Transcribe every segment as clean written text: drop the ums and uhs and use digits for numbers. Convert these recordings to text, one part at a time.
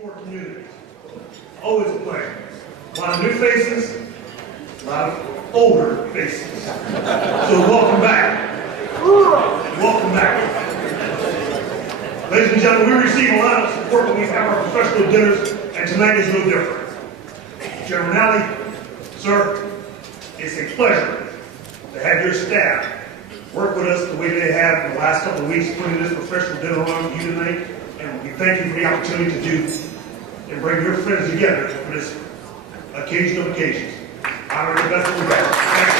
four communities. Always a pleasure. A lot of new faces, a lot of older faces. So welcome back. Welcome back. Ladies and gentlemen, we receive a lot of support when we have our professional dinners, and tonight is no different. Chairman Alley, sir, it's a pleasure to have your staff work with us the way they have in the last couple of weeks, putting this professional dinner on for you tonight, and we thank you for the opportunity to do and bring your friends together for this occasion of occasions. Honor the best of the best. Thank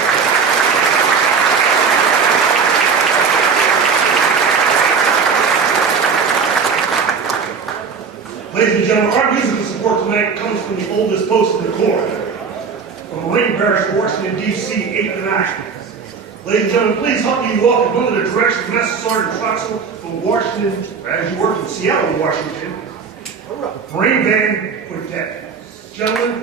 you. Ladies and gentlemen, our musical support tonight comes from the oldest post in the Corps, from Marine Parish, Washington, D.C., 8 to 9. Ladies and gentlemen, please help me welcome one of the directions from Master Sergeant Troxel from Washington, as you work in Seattle, Washington, Marine Band Quintet. Gentlemen.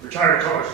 Retired colors.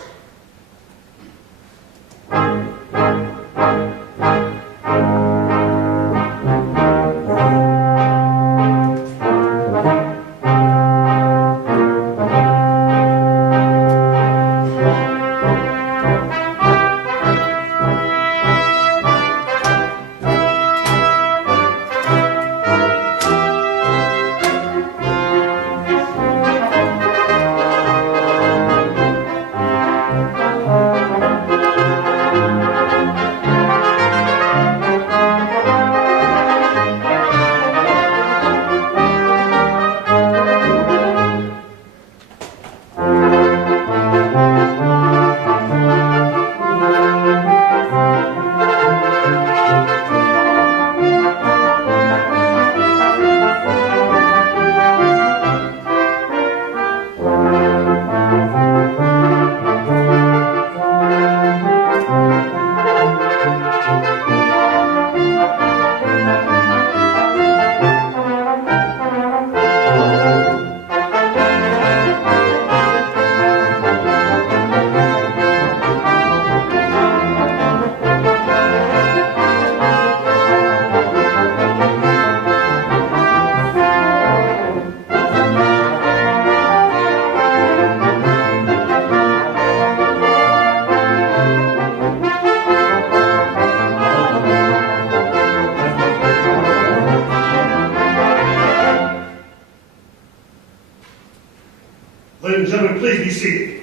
Ladies and gentlemen, please be seated.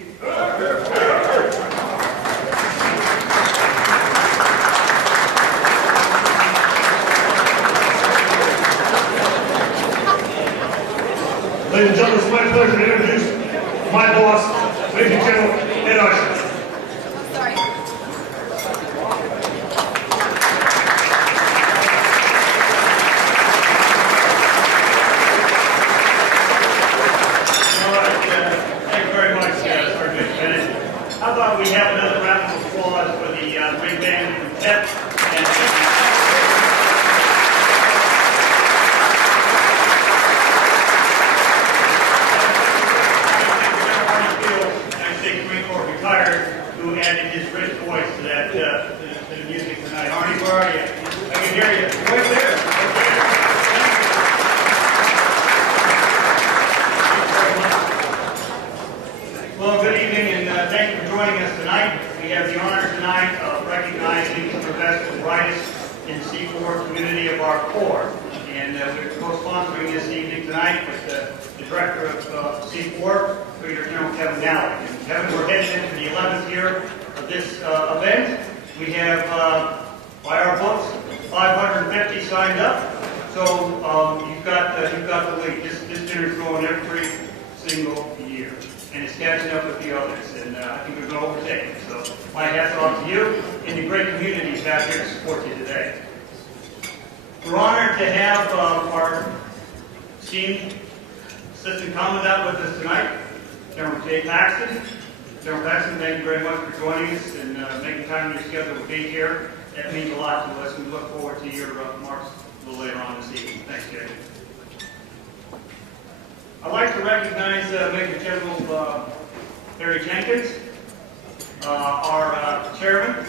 Ladies and gentlemen, it's my pleasure to introduce my boss, Major General Ed Usher. Sorry. Thank you very much, Sergeant Bennett. How about we have another round of applause for the great band from PEP and United States Marine Corps retired, who added his rich voice to that to the music tonight. Arnie, where are you? I can hear you. Right there. Well, good evening, and thank you for joining us tonight. We have the honor tonight of recognizing some of the best and brightest in the C4 community of our Corps. And we're co-sponsoring this evening tonight with the Director of C4, Brigadier General Kevin Gallagher. And Kevin, we're heading into the 11th year of this event. We have, by our books, 550 signed up. So you've got the lead. This dinner's going every single year. And it's catching up with the others, and I think we're going to overtake it. So my hat's off to you and the great communities out here to support you today. We're honored to have our esteemed Assistant Commandant with us tonight, General J. Paxton. General Paxton, thank you very much for joining us and making time in your schedule to be here. That means a lot to us. We look forward to your remarks a little later on this evening. Thanks, Jay. I'd like to recognize Major General Barry Jenkins, our chairman.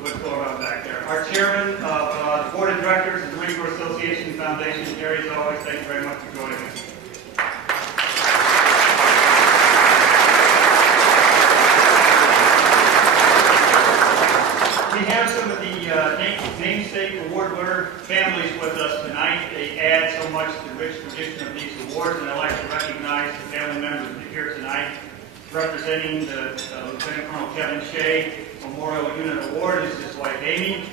What's going on back there? Our chairman of the Board of Directors of the Marine Corps Association Foundation. Barry, as always, thank you very much for joining us. We have some of the namesake award winner families with us tonight. They add so much to the rich tradition of these awards, and I'd like to recognize the family members that are here tonight. Representing the Lieutenant Colonel Kevin Shea Memorial Unit Award is his wife Amy,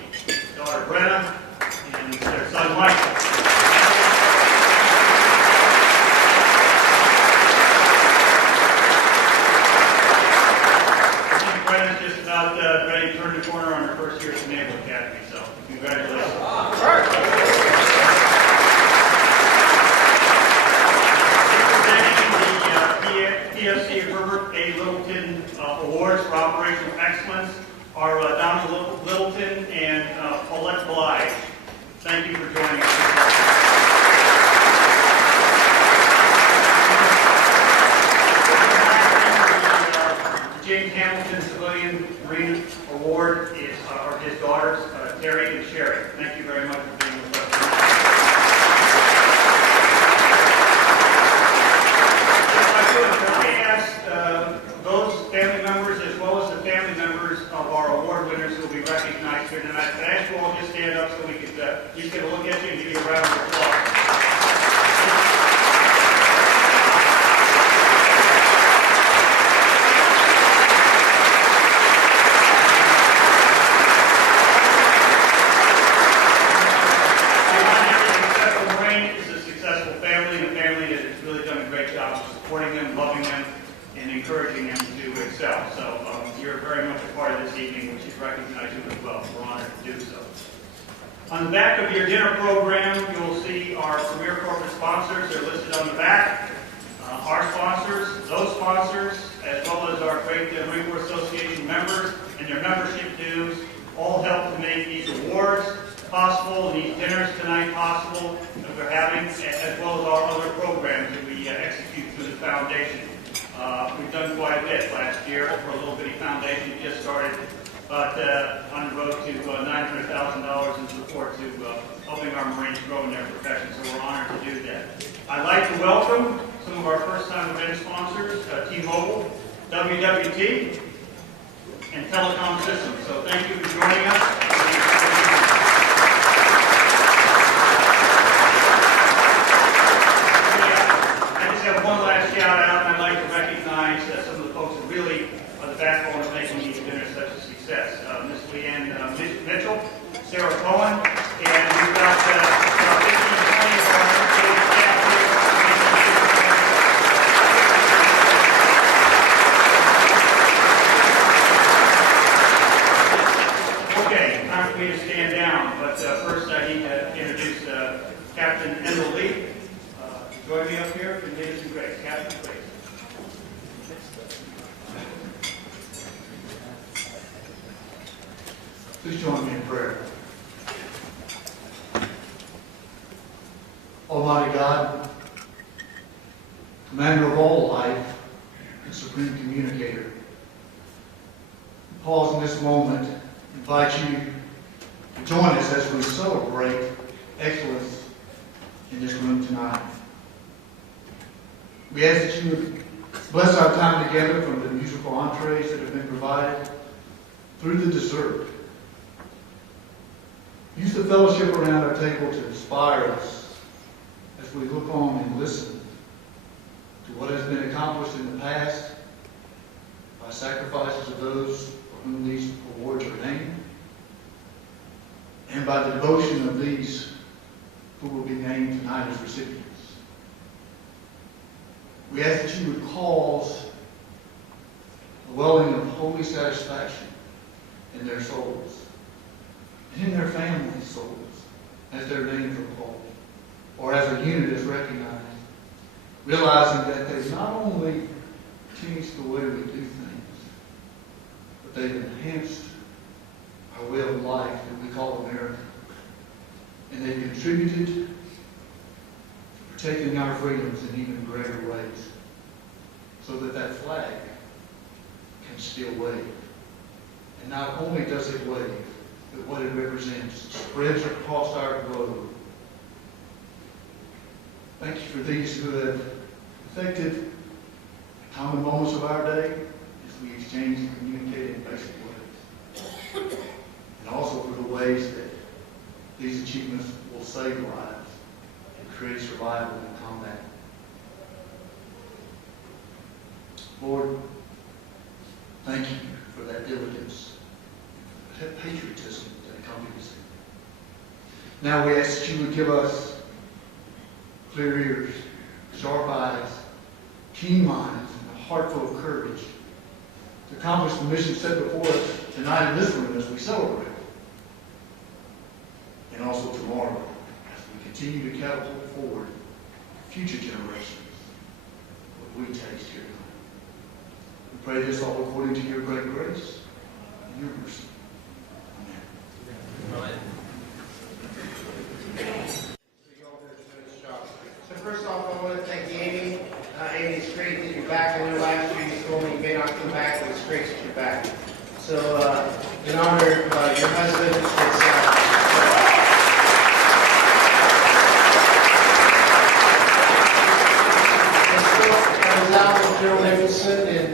daughter Brenna, and their son Michael. I think Brenna's just about ready to turn the corner on her first year at the Naval Academy, so congratulations. PFC Herbert A. Littleton Awards for Operational Excellence are Donald Littleton and Paulette Blige. Thank you for joining us. The James Hamilton Civilian Marine Award are his daughters, Terry and Sherry. Thank you very much for being with us tonight. Those family members, as well as the family members of our award winners who will be recognized here tonight. Could I ask you all just stand up so we could just get a look at you and give you a round of applause. Encouraging them to excel. So you're very much a part of this evening, which is recognizing as well. We're honored to do so. On the back of your dinner program, you'll see our premier corporate sponsors. They're listed on the back. Our sponsors, those sponsors, as well as our great Marine Corps Association members and their membership dues, all help to make these awards possible, and these dinners tonight possible that we're having, as well as our other programs that we execute through the foundation. We've done quite a bit last year for a little bitty foundation that just started, but on the road to $900,000 in support to helping our Marines grow in their profession, so we're honored to do that. I'd like to welcome some of our first-time event sponsors, T-Mobile, WWT, and Telecom Systems. So thank you for joining us. I just have one last shout out, and I'd like to recognize Mitchell, Sarah Cohen, and we've got about 15, 20 of our MCA staff here. Okay, time for me to stand down, but first I need to introduce Captain Endel Lee. Join me up here and lead us in grace. Captain, please. Please join me in prayer. Almighty God, Commander of all life and Supreme Communicator, pause in this moment, invite you to join us as we celebrate excellence in this room tonight. We ask that you would bless our time together from the musical entrees that have been provided through the dessert. Use the fellowship around our table to inspire us as we look on and listen to what has been accomplished in the past by sacrifices of those for whom these awards are named, and by the devotion of these who will be named tonight as recipients. We ask that you would cause a welling of holy satisfaction in their souls and in their families' souls as their names are called, or as a unit is recognized, realizing that they've not only changed the way we do things, but they've enhanced our way of life that we call America. And they've contributed to protecting our freedoms in even greater ways, so that that flag can still wave. And not only does it wave, but what it represents spreads across our globe. Thank you for these who have affected common moments of our day as we exchange and communicate in basic ways. And also for the ways that these achievements will save lives and create survival in combat. Lord, thank you for that diligence, that patriotism that accompanies it. Now we ask that you would give us clear ears, sharp eyes, keen minds, and a heart full of courage to accomplish the mission set before us tonight in this room as we celebrate, and also tomorrow as we continue to catapult forward future generations what we taste here tonight. We pray this all according to your great grace and your mercy. Amen. So first off, I want to thank Amy. Amy, it's great that you're back. I know last year you told me you may not come back, but it's great that you're back. So in honor of your husband, I was out with General Nicholson in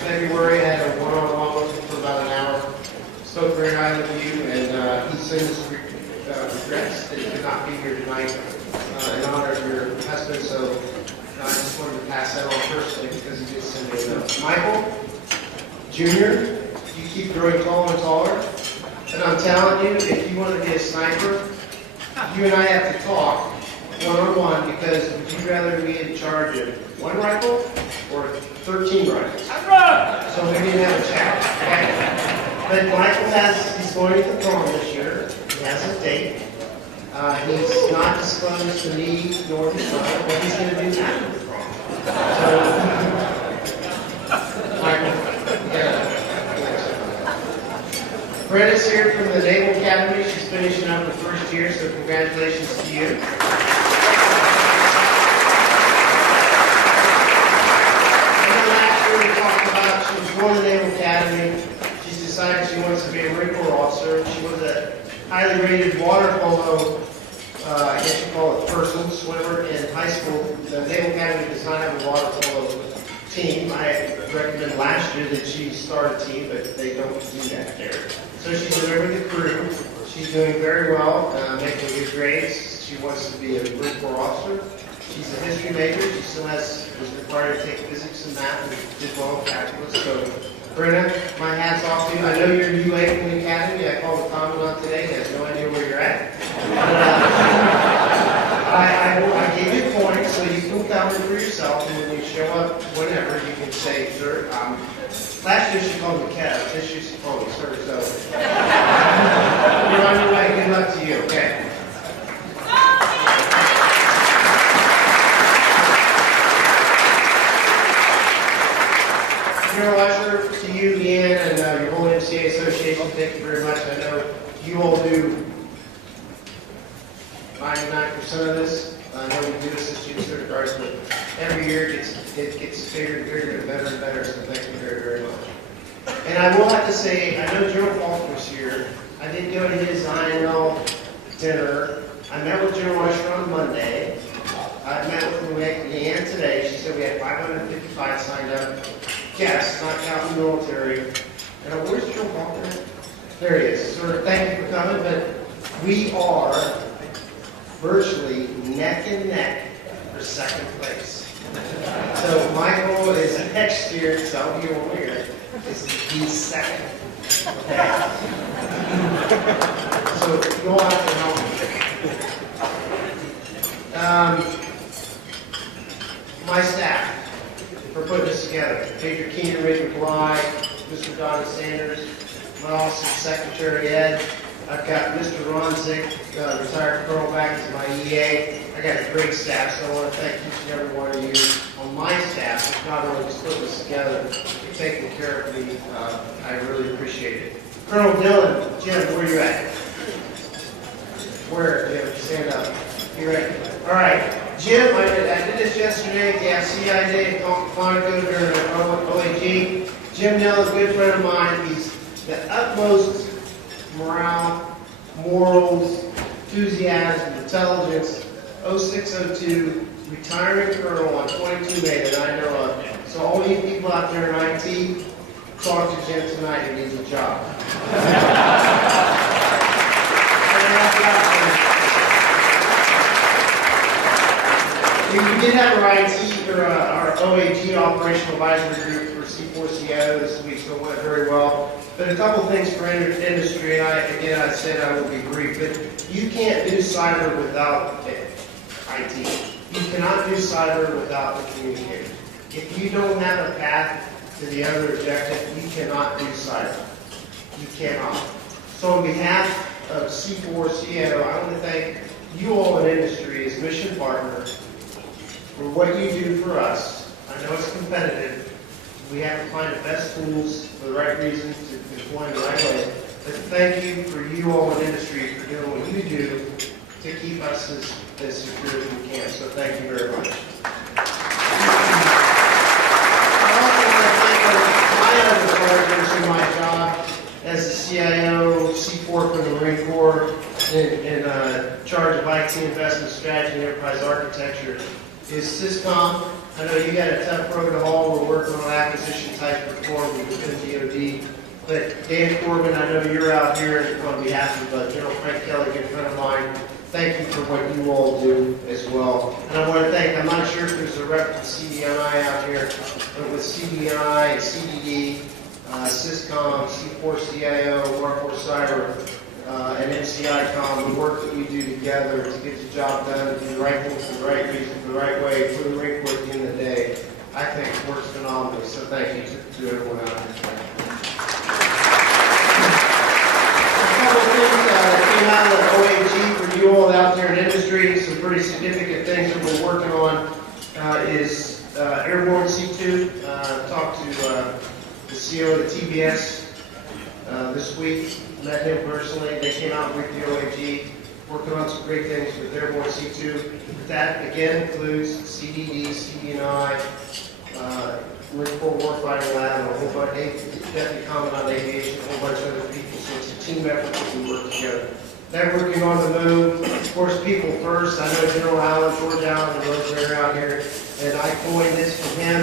February. I had a one-on-one with him for about an hour. Spoke very highly of you, and he sends regrets that he could not be here tonight in honor of your husband. So I just wanted to pass that on personally because he did send me a note. Michael Jr., you keep growing taller and taller. And I'm telling you, if you want to be a sniper, you and I have to talk one-on-one, because would you rather be in charge of one rifle or 13 rifles? That's right! So we need to have a chat, okay? But Michael he's going to the prom this year. He has a date. He's not disclosed to me nor his mother what he's going to do after the prom. So, Michael, yeah. Brett is here from the Naval Academy. She's finishing up her first year, so congratulations to you. She was going to the Naval Academy. She's decided she wants to be a Marine Corps officer. She was a highly rated water polo, I guess you call it person, swimmer in high school. The Naval Academy does not have a water polo team. I recommended last year that she start a team, but they don't do that there. So she's a member of the crew. She's doing very well, making good grades. She wants to be a Marine Corps officer. She's a history major. She still was required to take physics and math and did well in calculus. So, Brenna, my hat's off to you. I know you're new late in the academy. I called the Commandant today. He has no idea where you're at. I gave you points so you can count it for yourself. And when you show up, whenever, you can say, sir, last year she called me Kev. This year she called me sir. So, you're on your way. Good luck to you, okay? General Usher, to you, Leanne, and your whole MCA Association, thank you very much. I know you all do 99% of this. I know we do this as student cert guards, but every year it gets bigger and bigger and better and better, so thank you very, very much. And I will have to say, I know General Faulkner's here. I did go to his INL dinner. I met with General Usher on Monday. I met with Leanne today. She said we had 555 signed up. Yes, not counting military. And where's Joe Faulkner? There he is. Sir, thank you for coming, but we are virtually neck and neck for second place. So my goal is next year, so I'll be one year, is to be second. Okay? So you all have to help me. My staff, for putting this together. Major Keenan Ray McBride, Mr. Donnie Sanders, my Office Secretary Ed. I've got Mr. Ron Zick, retired colonel back as my EA. I got a great staff, so I want to thank each and every one of you on my staff, who's not only just putting this together, but taking care of me. I really appreciate it. Colonel Dillon, Jim, where you at? Where, Jim? Stand up. You ready? All right. Jim, I did this yesterday at the FCI Day in Quantico during the OAG. Jim Dillon's a good friend of mine. He's the utmost morale, morals, enthusiasm, intelligence, 0602, retiring colonel on 22 May that I know of. So all you people out there in IT, talk to Jim tonight. He needs a job. We did have our IT, or our OAG Operational Advisory Group for C4CIO this week, so it went very well. But a couple things for industry, and I said I will be brief, but you can't do cyber without IT. You cannot do cyber without the communicator. If you don't have a path to the other objective, you cannot do cyber. You cannot. So on behalf of C4CIO, I want to thank you all in industry as mission partners for what you do for us. I know it's competitive. We have to find the best tools for the right reasons to deploy in the right way. But thank you for you all in industry for doing what you do to keep us as secure as we can. So thank you very much. I also want to thank my other partners in my job as the CIO, C4 for the Marine Corps, in charge of IT investment strategy and enterprise architecture. Is Syscom. I know you got a tough road to haul. We're working on acquisition type reform within DOD. But Dan Corbin, I know you're out here on behalf of General Frank Kelly, a good friend of mine. Thank you for what you all do as well. And I want to thank, I'm not sure if there's a rep from CDNI out here, but with CDNI and CDD, Syscom, C4CIO, Workforce Cyber, and MCI-Com, the work that we do together to get the job done, do the right thing for the right reason, for the right way, for the Marine Corps at the end of the day, I think it works phenomenally. So thank you to everyone out there. A couple of things that came out of the OAG for you all out there in industry, some pretty significant things that we're working on is Airborne C2. Talked to the CEO of the TBS this week. Met him personally. They came out with the OAG, working on some great things with Airborne C2. That again includes CDD, CDNI, Marine Corps Warfighting Lab, and a whole bunch of Deputy Commandant Aviation, a whole bunch of other people. So it's a team effort that we work together. Networking on the move, of course, people first. I know General Allen, George Allen, and Rosemary out here, and I coined this from him.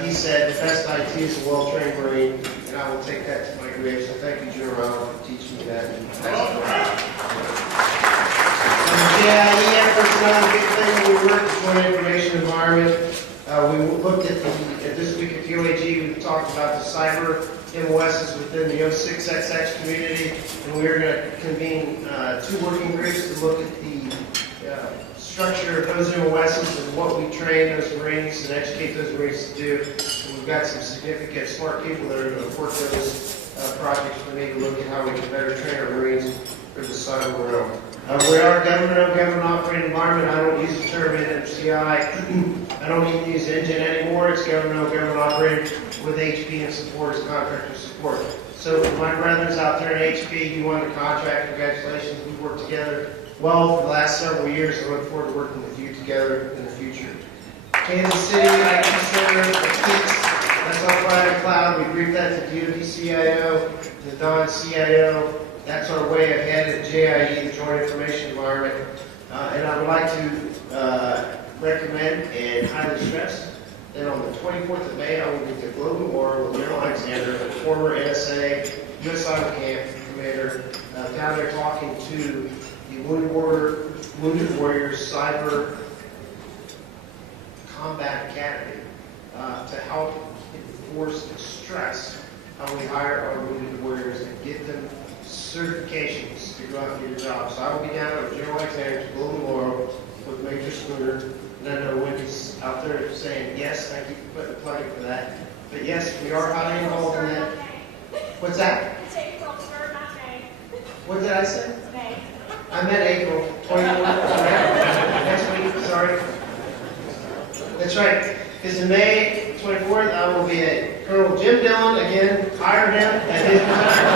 He said, the best IT is a well-trained Marine, and I will take that to my grave. So thank you, General Allen, for teaching me that. And Yeah, efforts, another big thing we worked with Joint Information Environment. We looked at this week at QAG, we talked about the cyber MOSs within the 06XX community, and we are going to convene 2 working groups to look at the structure of those MOSs and what we train those Marines and educate those Marines to do. And we've got some significant smart people that are going to work those projects for me to look at how we can better train our Marines for the cyber realm. We are government operating environment. I don't use the term MCI. I don't even use engine anymore. It's government operating with HP and support as contractor support. So my brothers out there in HP, you won the contract. Congratulations. We've worked together well for the last several years. I look forward to working with you together in the future. Kansas City, IT Center, that's our private cloud. We briefed that to DoD CIO, the Don CIO. That's our way ahead at JIE, the Joint Information Environment. And I would like to recommend and highly stress that on the 24th of May, I will be at Global War with General Alexander, the former NSA, U.S. Army Camp Commander, down there talking to the Wounded Warriors Cyber Combat Academy to help enforce and stress how we hire our Wounded Warriors and get them certifications to go out and get a job. So I will be down at General Alexander to Golden Laurel with Major Spooner. And I know Wendy's out there saying, yes, thank you for putting a plug in for that. But yes, we are highly involved in that. What's that? It's April 3rd, not May. What did I say? May. I meant April 24th. Next week, sorry. That's right. Because in May 24th, I will be at Colonel Jim Dillon, again, hire him at his retirement.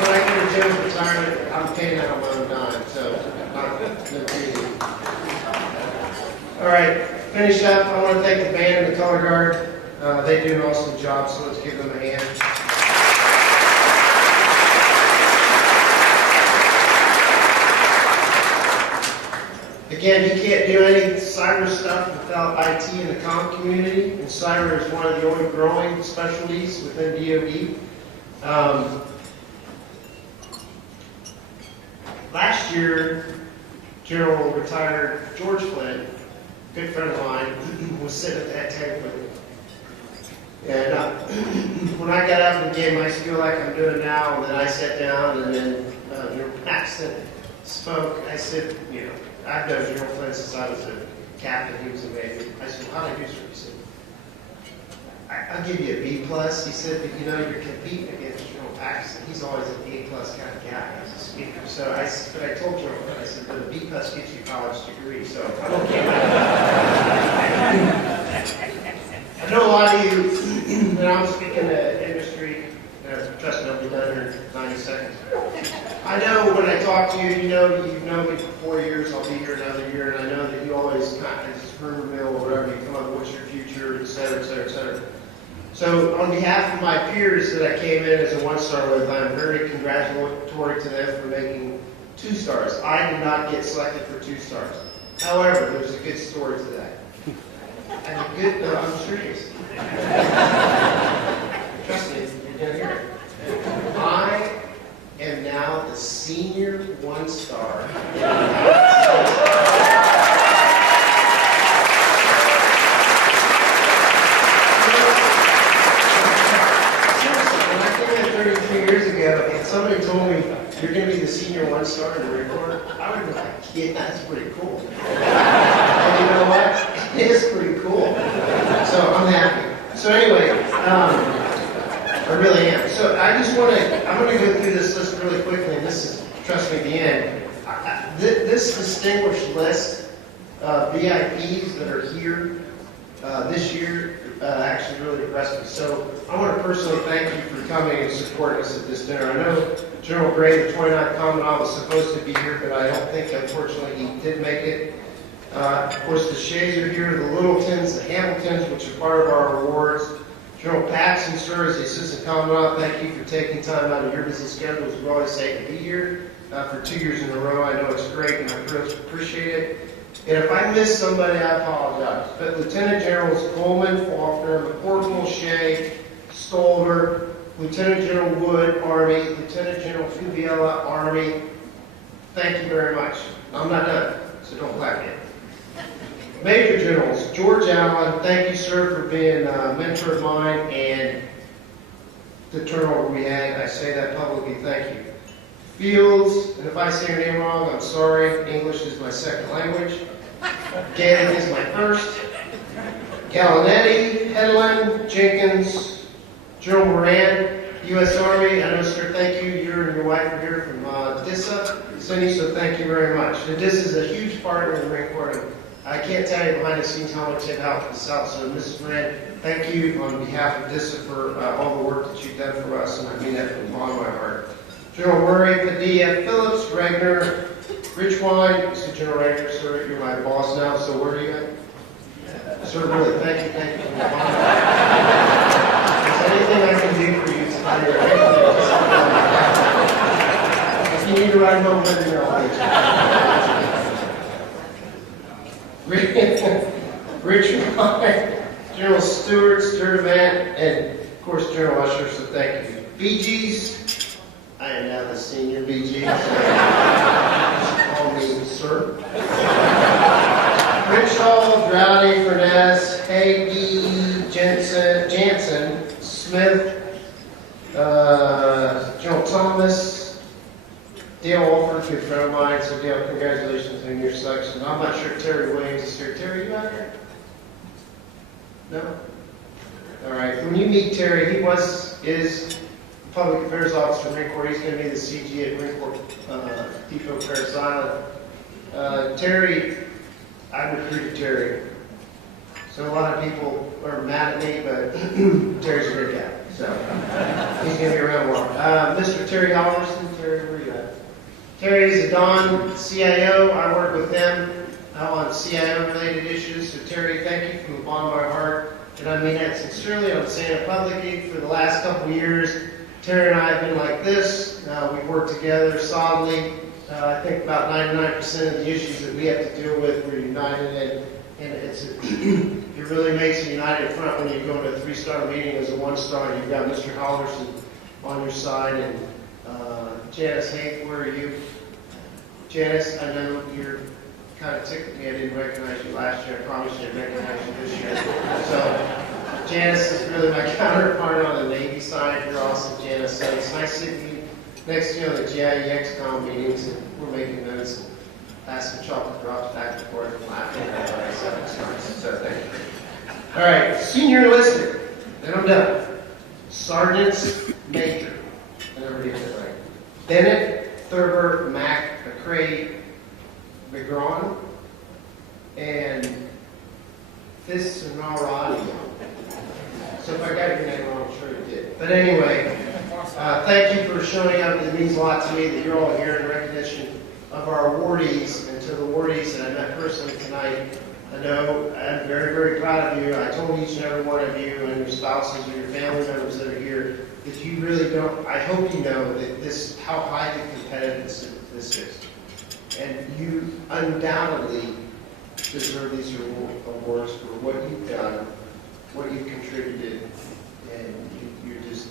When I go to Jim's retirement, I'm paying out on my own dime, so no kidding. All right, finish up. I want to thank the band and the color guard. They do an awesome job, so let's give them a hand. Again, you can't do any cyber stuff without IT in the comm community, and cyber is one of the only growing specialties within DoD. Last year, General retired George Flynn, good friend of mine, was sitting at that table with me. And when I got up and gave my spiel like I'm doing now, and then I sat down, and then Paxton spoke, I said, I've known General Flynn since I was a captain. He was amazing. I said, how did I do, sir? He said, I'll give you a B+. He said, but you're competing against General Paxton. He's always an A+ kind of guy as a speaker. So I told General Flynn, I said, but a B+ gets you a college degree. So I'm okay with that. I know a lot of you, when I'm speaking to industry, trust me, I'll be done in 90 seconds. I know when I talk to you, you've known me for 4 years, I'll be here another year, and I know that you always kind of just rumor mill or whatever, you come up with what's your future, et cetera, et cetera, et cetera. So on behalf of my peers that I came in as a 1-star with, I'm very congratulatory to them for making 2 stars. I did not get selected for 2 stars. However, there's a good story to that. And no, I'm serious. Trust me, you're going to hear it. I am now the senior 1-star in the United States. Somebody told me, you're going to be the senior 1-star in the Marine Corps, I would be like, yeah, that's pretty cool. And you know what? It is pretty cool. So I'm happy. So anyway, I really am. So I'm going to go through this list really quickly, and this is, trust me, the end. This distinguished list of VIPs that are here this year actually really impressed me. So I want to personally thank you for coming and supporting us at this dinner. I know General Gray, the 29th Commandant, was supposed to be here, but I don't think, unfortunately, he did make it. Of course, the Shays are here, the Littletons, the Hamiltons, which are part of our awards. General Paxton, sir, as the Assistant Commandant, thank you for taking time out of your busy schedule, as we always say, to be here for 2 years in a row. I know it's great, and I really appreciate it. And if I miss somebody, I apologize. But Lieutenant Generals Coleman, Faulkner, McCorkle, Shea, Stolver, Lieutenant General Wood, Army, Lieutenant General Fubiella, Army. Thank you very much. I'm not done, so don't clap yet. Major Generals, George Allen, thank you, sir, for being a mentor of mine and the turnover we had. I say that publicly, thank you. Fields, and if I say your name wrong, I'm sorry. English is my second language. Gaelic is my first. Gallinetti, Hedlund, Jenkins, General Moran, U.S. Army. I know, sir, thank you. You and your wife are here from DISA, Cindy, so thank you very much. And DISA is a huge partner in the Marine Corps. And I can't tell you behind the scenes how much they've helped us out. So, Mrs. Moran, thank you on behalf of DISA for all the work that you've done for us, and I mean that from the bottom of my heart. General Murray, Padilla, Phillips, Regner, Richwine. Mr. General Regner, sir, you're my boss now, so where are you at? Sir, really, thank you from the bottom of my heart. Is there anything I can do for you tonight? If you need to ride home with me, I'll get you. Richwine, General Stewart, Sturdivant, and of course General Usher, so thank you. BGs. I am now the senior BG, so call me sir. Richall, Drowdy, Furness, Hagee, Jansen, Smith, Joe Thomas, Dale Alford, good friend of mine. So Dale, congratulations on your selection. I'm not sure Terry Williams is here. Terry, you out here? No? All right. When you meet Terry, is Public Affairs Officer, Marine Corps. He's going to be the CG at Marine Corps Depot Paris Island. Terry, I recruited Terry. So a lot of people are mad at me, but Terry's a great guy. So he's going to be around a lot. Mr. Terry Halverson. Terry, where are you at? Terry is a Don CIO. I work with them on CIO-related issues. So Terry, thank you from the bottom of my heart. And I mean that sincerely. I'm saying it publicly. For the last couple of years, Terry and I have been like this. We've worked together solidly. I think about 99% of the issues that we have to deal with, we're united, and it really makes a united front when you go to a 3-star meeting as a 1-star. You've got Mr. Halverson on your side, and Janice Hank, where are you? Janice, I know you're kind of ticked at me. I didn't recognize you last year. I promise you I recognize you this year. So Janice is really my counterpart on the Navy side. You're awesome, Janice. So it's nice sitting you next to you on the GIEXCOM meetings, and we're making notes and passing chocolate drops back and forth and laughing at everybody. So it's nice. So thank you. All right, senior enlisted. Then I'm done. Sergeants Major. I never did that right. Bennett, Thurber, Mack, McCrae, McGrawn, and Fisnarati. So if I got your name wrong, I'm sure you did. But anyway, thank you for showing up. It means a lot to me that you're all here in recognition of our awardees, and to the awardees that I met personally tonight. I know I'm very, very proud of you. I told each and every one of you and your spouses or your family members that are here that you really don't, I hope you know that this, how highly competitive this is. And you undoubtedly deserve these awards for what you've done, what you've contributed, and you're just,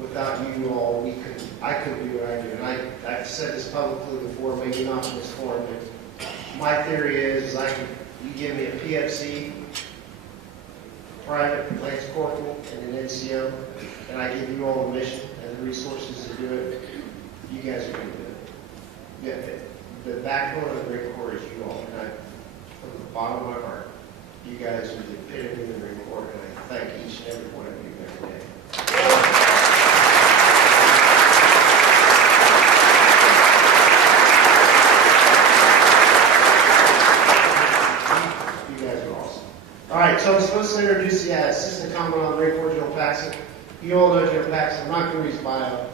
without you all, I couldn't do what I do. And I've said this publicly before, maybe not in this forum, but my theory is you give me a PFC, private, lance corporal, and an NCO, and I give you all the mission and the resources to do it, you guys are going to do it. Yeah, the backbone of the Marine Corps is you all, and from the bottom of my heart, you guys are the epitome of the Marine Corps, and I thank each and every one of you every day. You guys are awesome. All right, so I'm supposed to introduce the Assistant Commandant of the Marine Corps, General Paxton. You all know General Paxton. I'm not going to read his bio.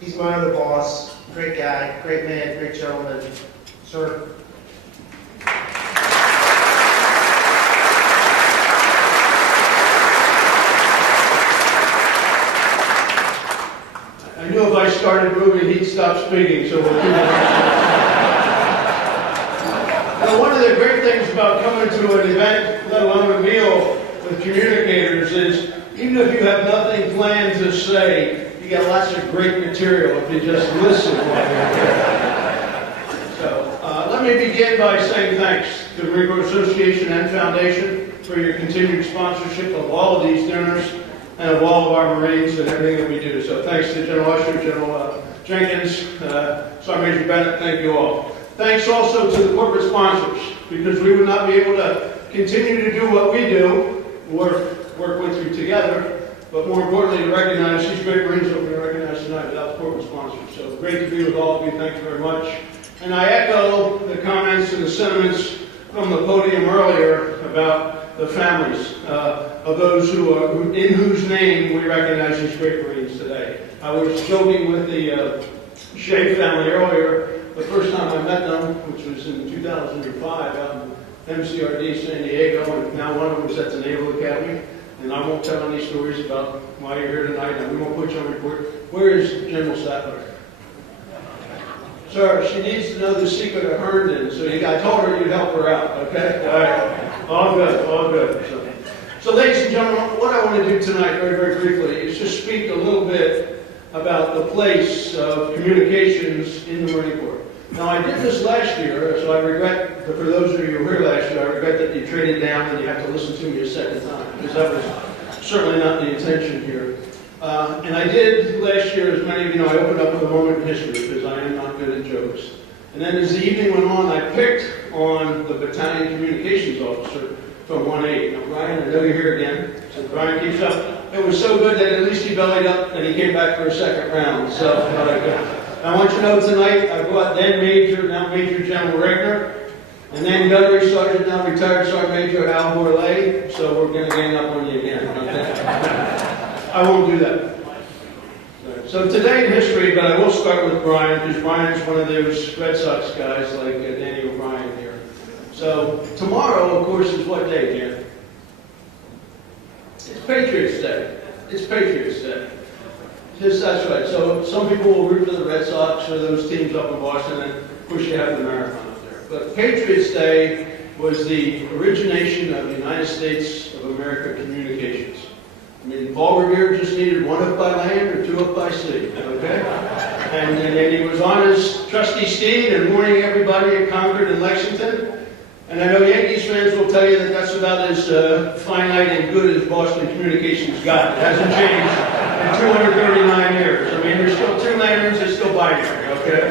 He's my other boss. Great guy, great man, great gentleman. Sir. I knew if I started moving, he'd stop speaking, so we'll keep it. Now, one of the great things about coming to an event, let alone a meal with communicators, is Even if you have nothing planned to say, you got lots of great material if you just listen. So, let me begin by saying thanks to the Marine Corps Association and Foundation for your continued sponsorship of all of these dinners and of all of our Marines and everything that we do. So thanks to General Usher, General Jenkins, Sergeant Major Bennett, thank you all. Thanks also to the corporate sponsors, because we would not be able to continue to do what we do, work with you together, but more importantly, to recognize these great Marines that we recognize tonight without the corporate sponsors. So great to be with all of you. Thank you very much. And I echo the comments and the sentiments from the podium earlier about the families of those in whose name we recognize these great Marines today. I was joking with the Shea family earlier, the first time I met them, which was in 2005 out in MCA&F, San Diego, and now one of them was at the Naval Academy. And I won't tell any stories about why you're here tonight, and we won't put you on report. Where is General Sattler? Sir, she needs to know the secret of Herndon, so I told her you'd help her out, okay? All right. All good, all good. So ladies and gentlemen, what I want to do tonight, very, very briefly, is just speak a little bit about the place of communications in the Marine Corps. Now, I did this last year, so I regret, for those of you who were here last year, I regret that you traded down and you have to listen to me a second time, because that was certainly not the intention here. And I did last year, as many of you know, I opened up with a moment in history, because I am not good at jokes. And then as the evening went on, I picked on the battalion communications officer from 1-8. Now, Brian, I know you're here again. So Brian keeps up. It was so good that at least he bellied up and he came back for a second round. So, I want you to know tonight, I've got then Major, now Major General Regner, and then Gunnery Sergeant, now retired Sergeant Major Al Borley. So we're going to gang up on you again. Okay? I won't do that. So today in history, but I will start with Brian, because Brian's one of those Red Sox guys like Danny O'Brien here. So tomorrow, of course, is what day, Jan? It's Patriots Day. It's Patriots Day. That's right. So some people will root for the Red Sox or those teams up in Boston, and of course you have the marathon up there. But Patriots Day was the origination of the United States of America Communications. I mean, Paul Revere just needed one up by land or two up by sea, okay? And he was on his trusty steed and warning everybody at Concord and Lexington. And I know Yankees fans will tell you that that's about as finite and good as Boston Communications got. It hasn't changed in 239 years. I mean, there's still two lanterns, it's still binary, okay?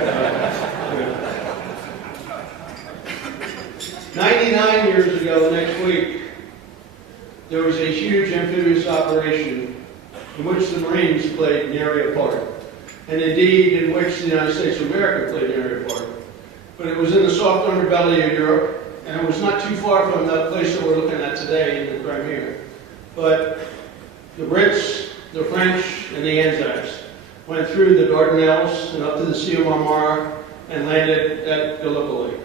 99 years ago next week, there was a huge amphibious operation in which the Marines played an area part, and indeed in which the United States of America played an area part. But it was in the soft underbelly of Europe, and it was not too far from the place that we're looking at today in the Crimea. But the Brits, the French, and the Anzacs went through the Dardanelles and up to the Sea of Marmara and landed at Gallipoli.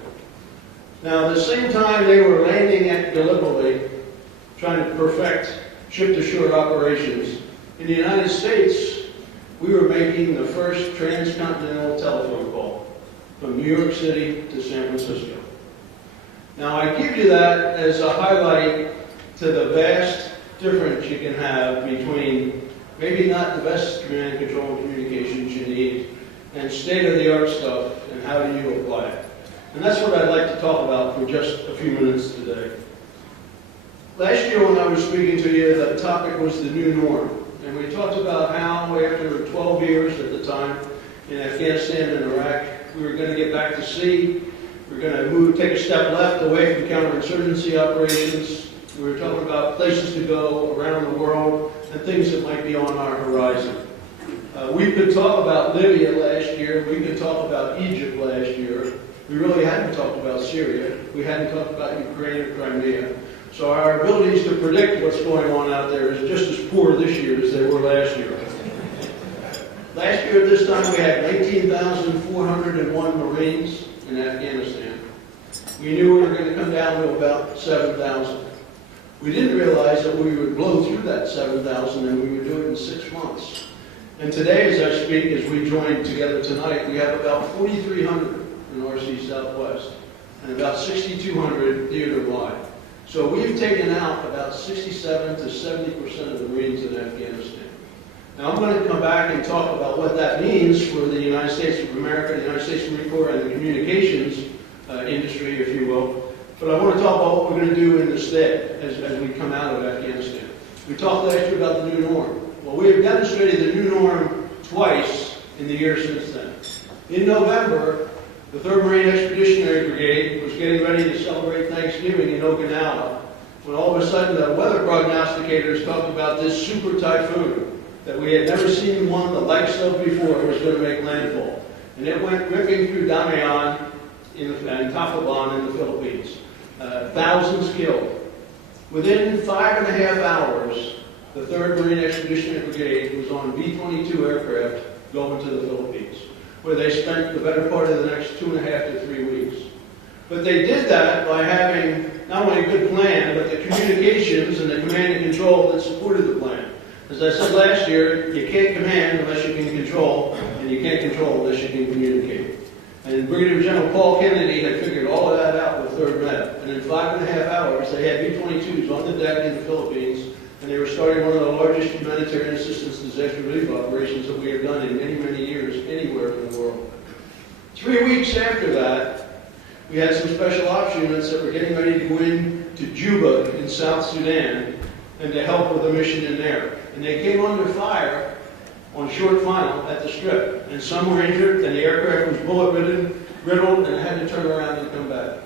Now, at the same time they were landing at Gallipoli, trying to perfect ship-to-shore operations, in the United States, we were making the first transcontinental telephone call from New York City to San Francisco. Now, I give you that as a highlight to the vast difference you can have between maybe not the best command and control and communications you need and state-of-the-art stuff and how do you apply it. And that's what I'd like to talk about for just a few minutes today. Last year when I was speaking to you, the topic was the new norm. And we talked about how after 12 years at the time in Afghanistan and Iraq, we were going to get back to sea. We were going to take a step left away from counterinsurgency operations. We were talking about places to go around the world and things that might be on our horizon. We could talk about Libya last year. We could talk about Egypt last year. We really hadn't talked about Syria. We hadn't talked about Ukraine or Crimea. So our abilities to predict what's going on out there is just as poor this year as they were last year. Last year at this time we had 19,401 Marines in Afghanistan. We knew we were going to come down to about 7,000. We didn't realize that we would blow through that 7,000 and we would do it in 6 months. And today, as I speak, as we join together tonight, we have about 4,300 in RC Southwest and about 6,200 theater-wide. So we've taken out about 67 to 70% of the Marines in Afghanistan. Now I'm going to come back and talk about what that means for the United States of America, the United States Marine Corps, and the communications industry, if you will. But I want to talk about what we're going to do in the stead as we come out of Afghanistan. We talked last year about the new norm. Well, we have demonstrated the new norm twice in the year since then. In November, the 3rd Marine Expeditionary Brigade was getting ready to celebrate Thanksgiving in Okinawa, when all of a sudden the weather prognosticators talked about this super typhoon that we had never seen one the likes of before was going to make landfall. And it went ripping through Damian and Tacloban in the Philippines. Thousands killed. Within 5.5 hours, the 3rd Marine Expeditionary Brigade was on B-22 aircraft going to the Philippines, where they spent the better part of the next 2.5 to 3 weeks. But they did that by having not only a good plan, but the communications and the command and control that supported the plan. As I said last year, you can't command unless you can control, and you can't control unless you can communicate. And Brigadier General Paul Kennedy had figured all of that out with 3rd Med. And in 5.5 hours, they had B-22s on the deck in the Philippines, and they were starting one of the largest humanitarian assistance disaster relief operations that we have done in many, many years anywhere in the world. 3 weeks after that, we had some special ops units that were getting ready to go in to Juba in South Sudan and to help with a mission in there. And they came under fire on short final at the Strip. And some were injured, and the aircraft was bullet riddled, and had to turn around and come back.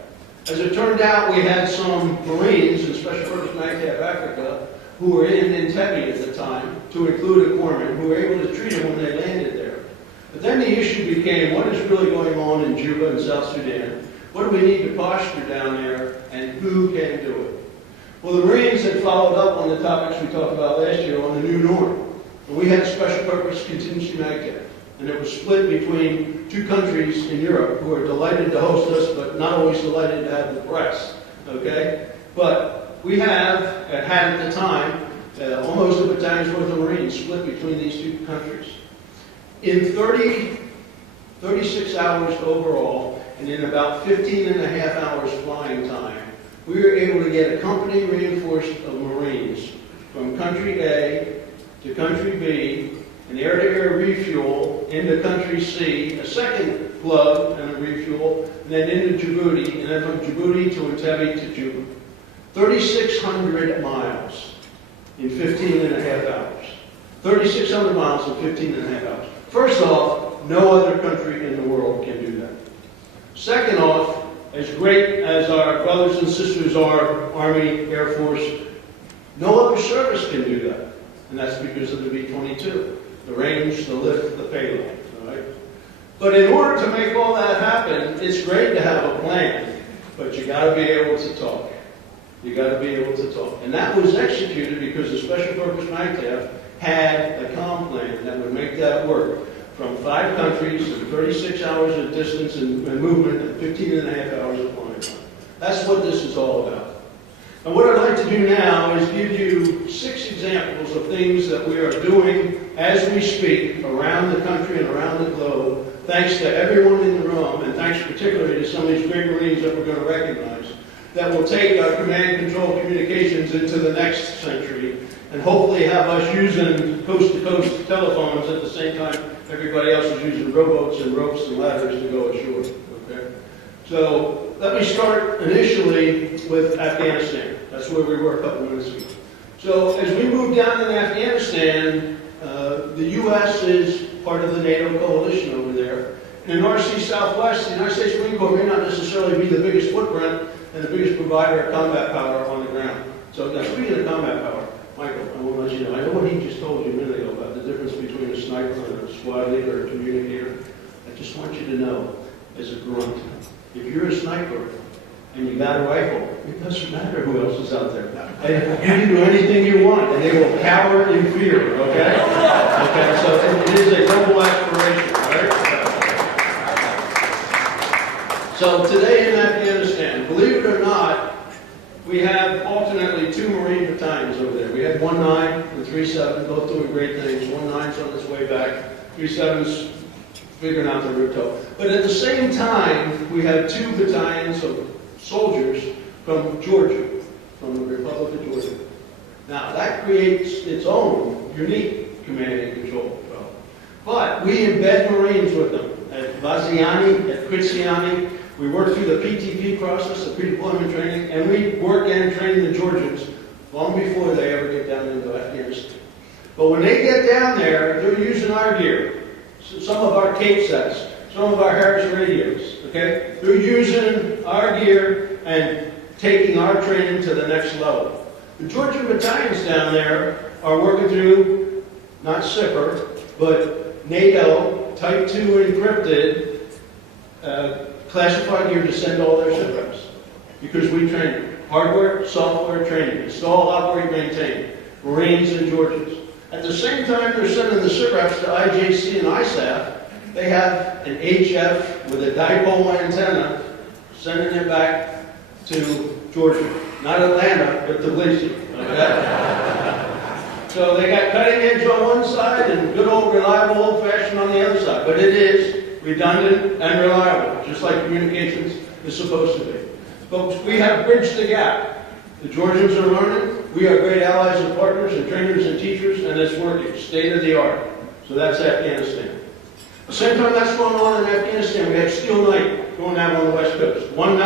As it turned out, we had some Marines in Special Purpose MCA&F Africa who were in Entebbe at the time, to include a corpsman, who were able to treat them when they landed there. But then the issue became, what is really going on in Juba and South Sudan? What do we need to posture down there, and who can do it? Well, the Marines had followed up on the topics we talked about last year on the new norm. And we had Special Purpose Contingency MCA&F, and it was split between 2 countries in Europe who are delighted to host us, but not always delighted to have the press, okay? But we had at the time, almost a battalion's worth of Marines split between these 2 countries. In 36 hours overall, and in about 15.5 hours flying time, we were able to get a company reinforced of Marines from country A to country B, an air-to-air refuel into country C, a second plug and a refuel, and then into Djibouti, and then from Djibouti to Entebbe to Juba. 3,600 miles in 15.5 hours. 3,600 miles in 15.5 hours. First off, no other country in the world can do that. Second off, as great as our brothers and sisters are, Army, Air Force, no other service can do that. And that's because of the B-22, the range, the lift, the payload. All right? But in order to make all that happen, it's great to have a plan, but you got to be able to talk. You got to be able to talk. And that was executed because the Special Purpose MCA&F had a comm plan that would make that work. From 5 countries and 36 hours of distance and movement and 15.5 hours of flying time. That's what this is all about. And what I'd like to do now is give you 6 examples of things that we are doing as we speak around the country and around the globe, thanks to everyone in the room, and thanks particularly to some of these great Marines that we're going to recognize, that will take our command and control communications into the next century, and hopefully have us using coast-to-coast telephones at the same time everybody else is using rowboats and ropes and ladders to go ashore. Okay? So let me start initially with Afghanistan. That's where we were a couple minutes ago. So as we move down in Afghanistan, the U.S. is part of the NATO coalition over there. And in RC Southwest, the United States Marine Corps may not necessarily be the biggest footprint and the biggest provider of combat power on the ground. So now, speaking of combat power, Michael, I want to let you know, I know what he just told you a minute ago about the difference between a sniper and a squad leader or a communicator. I just want you to know, as a grunt, if you're a sniper and you got a rifle, it doesn't matter who else is out there. You can do anything you want, and they will cower in fear, okay? Okay, so it is a double aspiration, right? So today in Afghanistan, believe it or not, we have alternately 2 Marine battalions over there. We have 1-9 and 3-7, both doing great things. 1-9's on its way back. 3-7's figuring out the route. But at the same time, we have 2 battalions of soldiers from Georgia. from the Republic of Georgia. Now, that creates its own unique command and control. But we embed Marines with them. At Vaziani, at Kritsiani, we work through the PTP process, the pre-deployment training, and we work and train the Georgians long before they ever get down into Afghanistan. But when they get down there, they're using our gear. So some of our Cape sets, some of our Harris radios, okay? They're using our gear and taking our training to the next level. The Georgian battalions down there are working through, not SIPR, but NATO Type 2 encrypted classified gear to send all their SIPREPs. Because we train them. Hardware, software training, install, operate, maintain. Marines and Georgians. At the same time they're sending the SIPREPs to IJC and ISAF, they have an HF with a dipole antenna sending it back to Georgia. Not Atlanta, but Tbilisi. Okay? So they got cutting edge on one side and good old reliable old fashioned on the other side. But it is redundant and reliable, just like communications is supposed to be. Folks, we have bridged the gap. The Georgians are learning. We are great allies and partners and trainers and teachers, and it's working. State of the art. So that's Afghanistan. At the same time that's going on in Afghanistan, we have Steel Night going out on the West Coast. 1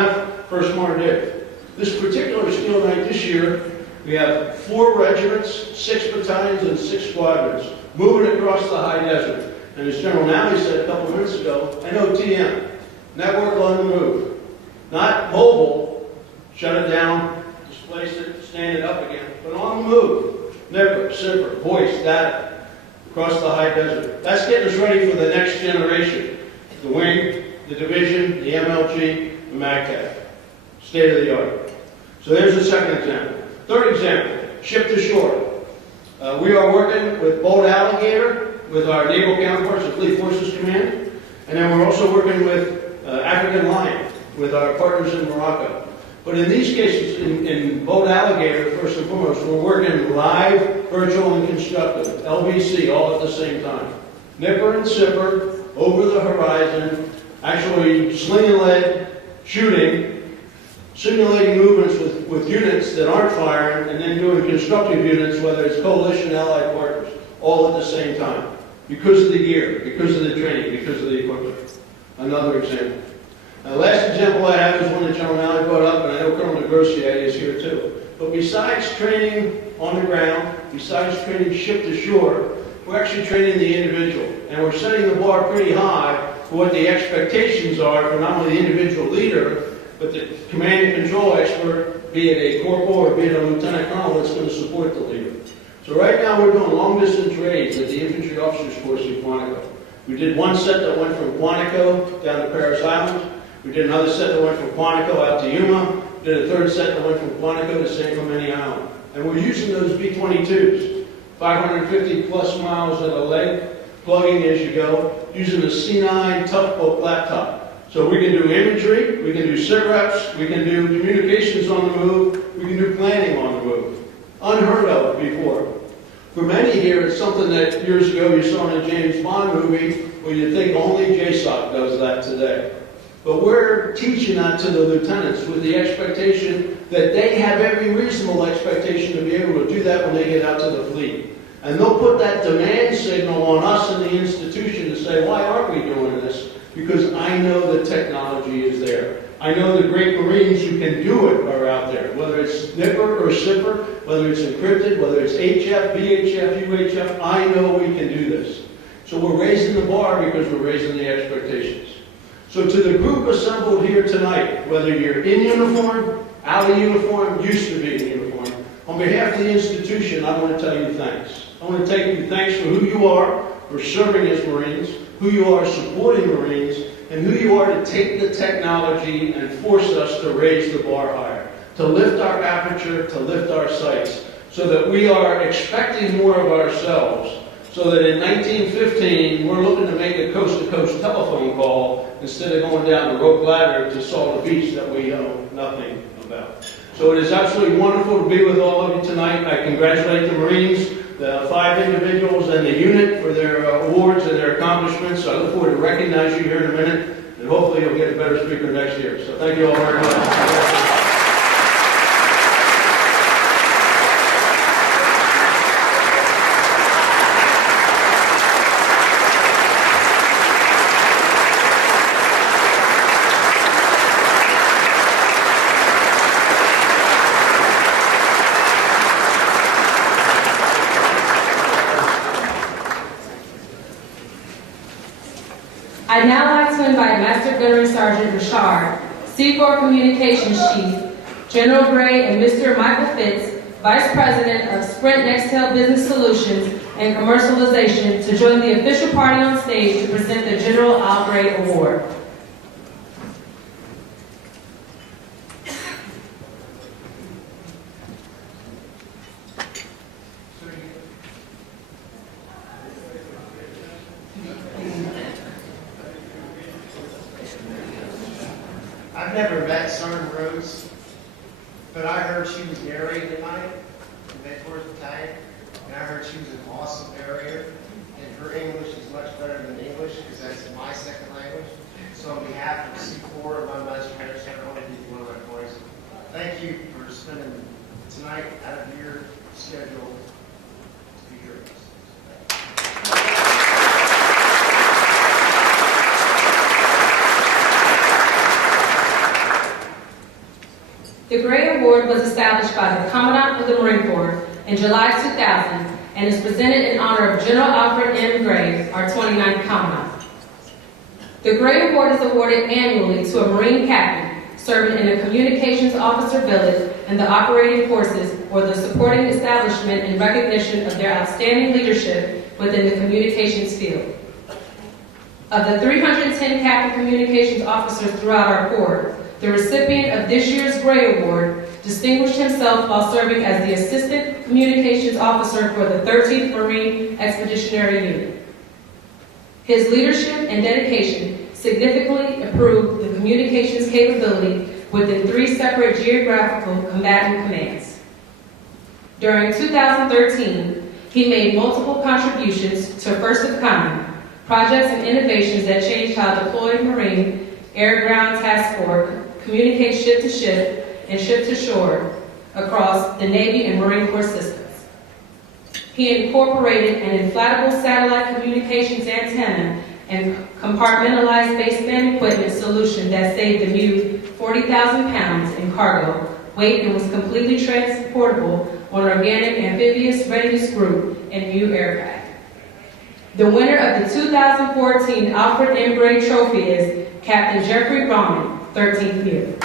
First Mardiv. This particular Steel Night this year, we have 4 regiments, 6 battalions, and 6 squadrons moving across the high desert. And as General Nally said a couple minutes ago, NOTM, network on the move. Not mobile, shut it down, displace it, stand it up again, but on the move. Network, SIPR, voice, data, across the high desert. That's getting us ready for the next generation. The wing, the division, the MLG, the MAGTF. State of the art. So there's the second example. Third example, ship to shore. We are working with Bold Alligator, with our naval counterparts at Fleet Forces Command, and then we're also working with African Lion, with our partners in Morocco. But in these cases, in Bold Alligator, first and foremost, we're working live, virtual, and constructive, LVC, all at the same time. Nipper and Sipper, over the horizon, actually slinging lead, shooting, simulating movements with units that aren't firing, and then doing constructive units, whether it's coalition, allied partners, all at the same time. Because of the gear, because of the training, because of the equipment. Another example. Now, the last example I have is one that General Nally brought up, and I know Colonel Negrossier is here too. But besides training on the ground, besides training ship to shore, we're actually training the individual. And we're setting the bar pretty high for what the expectations are for not only the individual leader, but the command and control expert, be it a corporal or be it a lieutenant colonel that's going to support the leader. So right now we're doing long distance raids at the infantry officers course in Quantico. We did one set that went from Quantico down to Paris Island. We did another set that went from Quantico out to Yuma. We did a third set that went from Quantico to San Clemente Island. And we're using those B-22s, 550 plus miles at a leg, plugging as you go, using a C9 tough book laptop. So we can do imagery, we can do SITREPs, we can do communications on the move, we can do planning on the move. Unheard of before. For many here, it's something that years ago you saw in a James Bond movie where you think only JSOC does that today. But we're teaching that to the lieutenants with the expectation that they have every reasonable expectation to be able to do that when they get out to the fleet. And they'll put that demand signal on us in the institution to say, why aren't we doing this? Because I know the technology is there. I know the great Marines who can do it are out there, whether it's Nipper or Sipper, whether it's encrypted, whether it's HF, VHF, UHF, I know we can do this. So we're raising the bar because we're raising the expectations. So to the group assembled here tonight, whether you're in uniform, out of uniform, used to be in uniform, on behalf of the institution, I want to tell you thanks. I want to tell you thanks for who you are, for serving as Marines, who you are supporting Marines, and who you are to take the technology and force us to raise the bar higher, to lift our aperture, to lift our sights, so that we are expecting more of ourselves, so that in 1915, we're looking to make a coast-to-coast telephone call instead of going down the rope ladder to solve a beach that we know nothing about. So it is absolutely wonderful to be with all of you tonight. I congratulate the Marines, the 5 individuals and the unit for their awards and their accomplishments. I look forward to recognize you here in a minute, and hopefully you'll get a better speaker next year. So thank you all very much. Veteran Sergeant Richard, C4 Communications Chief, General Gray, and Mr. Michael Fitz, Vice President of Sprint Nextel Business Solutions and Commercialization, to join the official party on stage to present the General Al Gray Award. I've never met Sergeant Rose, but I heard she was married tonight in Bedford Battalion, and I heard she was an awesome barrier, and her English is much better than English because that's my second language. So on behalf of C4 and my Master Mayor Center, I want to give you one of my voice. Thank you for spending tonight out of your schedule to be here with us. The Gray Award was established by the Commandant of the Marine Corps in July 2000 and is presented in honor of General Alfred M. Gray, our 29th Commandant. The Gray Award is awarded annually to a Marine captain serving in a communications officer billet in the operating forces or the supporting establishment in recognition of their outstanding leadership within the communications field. Of the 310 captain communications officers throughout our Corps, the recipient of this year's Gray Award distinguished himself while serving as the Assistant Communications Officer for the 13th Marine Expeditionary Unit. His leadership and dedication significantly improved the communications capability within 3 separate geographical combatant commands. During 2013, he made multiple contributions to First of Kind, projects and innovations that changed how deployed Marine Air-Ground Task Force communicates ship-to-ship and ship-to-shore across the Navy and Marine Corps systems. He incorporated an inflatable satellite communications antenna and compartmentalized baseband equipment solution that saved the MU 40,000 pounds in cargo weight and was completely transportable on organic amphibious readiness group and MU aircraft. The winner of the 2014 Alfred M. Gray Trophy is Captain Jeffrey Brahman, 13th year.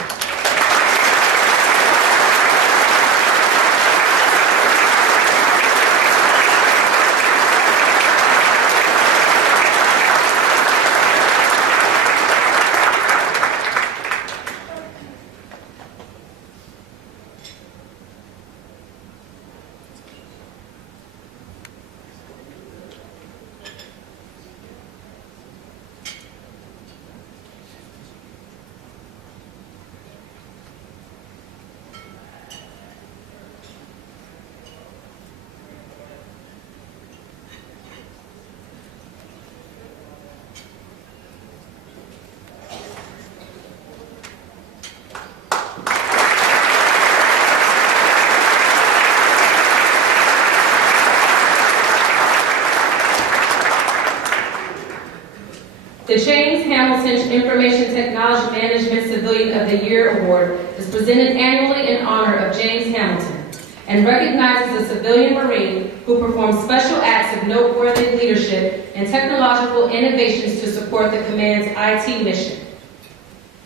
The James Hamilton Information Technology Management Civilian of the Year Award is presented annually in honor of James Hamilton and recognizes a civilian Marine who performs special acts of noteworthy leadership and technological innovations to support the command's IT mission.